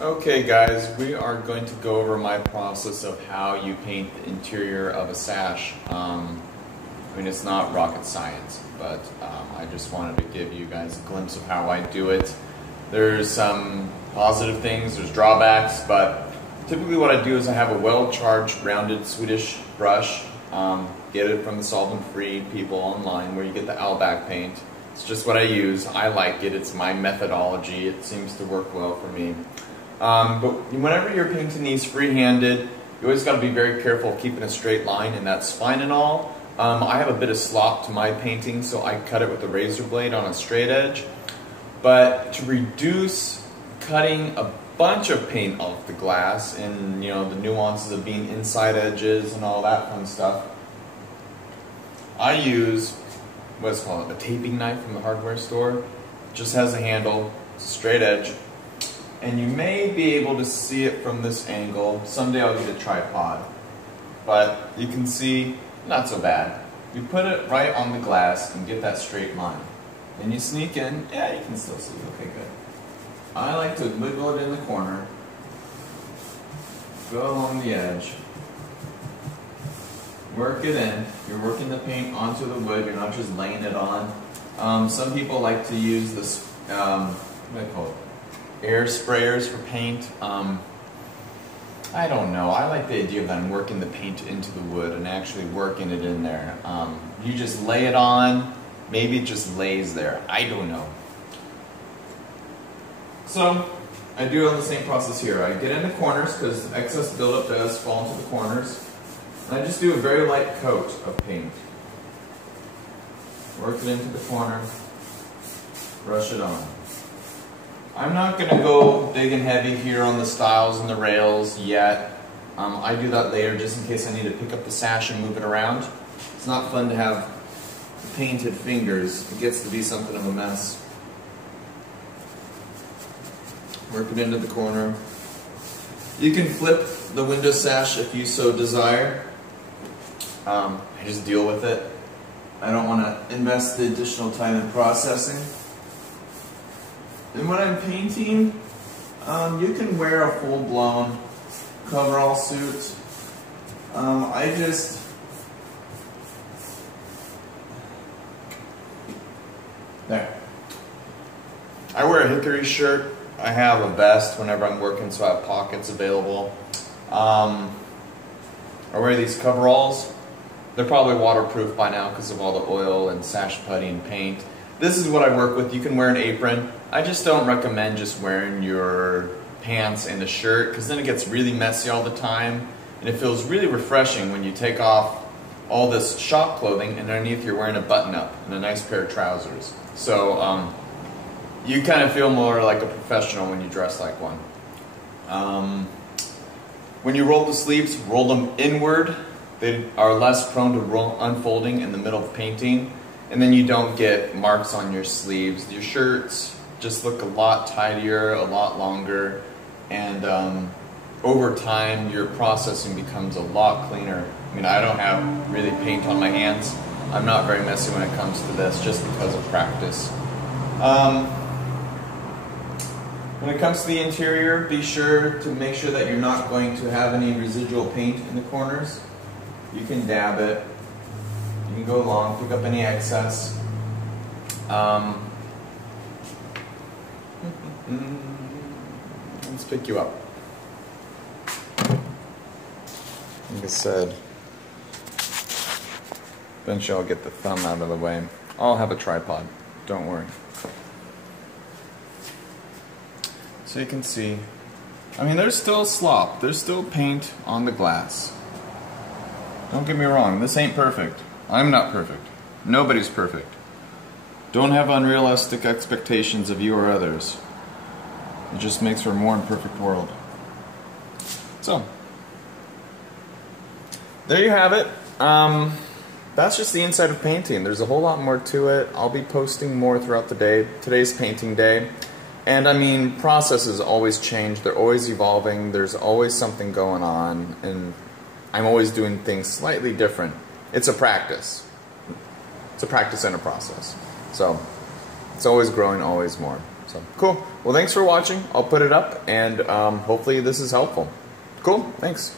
Okay guys, we are going to go over my process of how you paint the interior of a sash. I mean, it's not rocket science, but I just wanted to give you guys a glimpse of how I do it. There's some positive things, there's drawbacks, but typically what I do is I have a well-charged, rounded Swedish brush. Get it from the solvent-free people online where you get the Albac paint. It's just what I use. I like it. It's my methodology. It seems to work well for me. But whenever you're painting these free-handed, you always got to be very careful of keeping a straight line in that spine and all. I have a bit of slop to my painting, so I cut it with a razor blade on a straight edge. But to reduce cutting a bunch of paint off the glass and the nuances of being inside edges and all that fun stuff, I use what's called a taping knife from the hardware store. It just has a handle, it's a straight edge. And you may be able to see it from this angle. Someday I'll get a tripod. But you can see, not so bad. You put it right on the glass and get that straight line. Then you sneak in, yeah, you can still see, okay, good. I like to wiggle it in the corner, go along the edge, work it in. You're working the paint onto the wood, you're not just laying it on. Some people like to use this, what do I call it? Air sprayers for paint. I don't know. I like the idea that I'm working the paint into the wood and actually working it in there. You just lay it on, maybe it just lays there. I don't know. So I do it on the same process here. I get in the corners because excess buildup does fall into the corners. And I just do a very light coat of paint. Work it into the corner, brush it on. I'm not going to go big and heavy here on the stiles and the rails yet. I do that later just in case I need to pick up the sash and move it around. It's not fun to have painted fingers. It gets to be something of a mess. Work it into the corner. You can flip the window sash if you so desire. I just deal with it. I don't want to invest the additional time in processing. And when I'm painting, you can wear a full-blown coverall suit. There. I wear a hickory shirt. I have a vest whenever I'm working, so I have pockets available. I wear these coveralls. They're probably waterproof by now because of all the oil and sash putty and paint. This is what I work with. You can wear an apron. I just don't recommend just wearing your pants and a shirt because then it gets really messy all the time, and it feels really refreshing when you take off all this shop clothing and underneath you're wearing a button-up and a nice pair of trousers. So you kind of feel more like a professional when you dress like one. When you roll the sleeves, roll them inward. They are less prone to unfolding in the middle of painting. And then you don't get marks on your sleeves. Your shirts just look a lot tidier, a lot longer, and over time your processing becomes a lot cleaner. I mean, I don't have really paint on my hands. I'm not very messy when it comes to this just because of practice. When it comes to the interior, be sure to make sure that you're not going to have any residual paint in the corners. You can dab it. You can go along, pick up any excess. Let's pick you up. Like I said, eventually I'll get the thumb out of the way. I'll have a tripod, don't worry. So you can see, I mean, there's still slop, there's still paint on the glass. Don't get me wrong, this ain't perfect. I'm not perfect. Nobody's perfect. Don't have unrealistic expectations of you or others. It just makes for a more imperfect world. So, there you have it. That's just the inside of painting. There's a whole lot more to it. I'll be posting more throughout the day. Today's painting day. And I mean, processes always change. They're always evolving. There's always something going on. And I'm always doing things slightly different. It's a practice. It's a practice and a process. So, it's always growing, always more. So So cool. Well, thanks for watching. I'll put it up, and hopefully this is helpful. Cool. Thanks.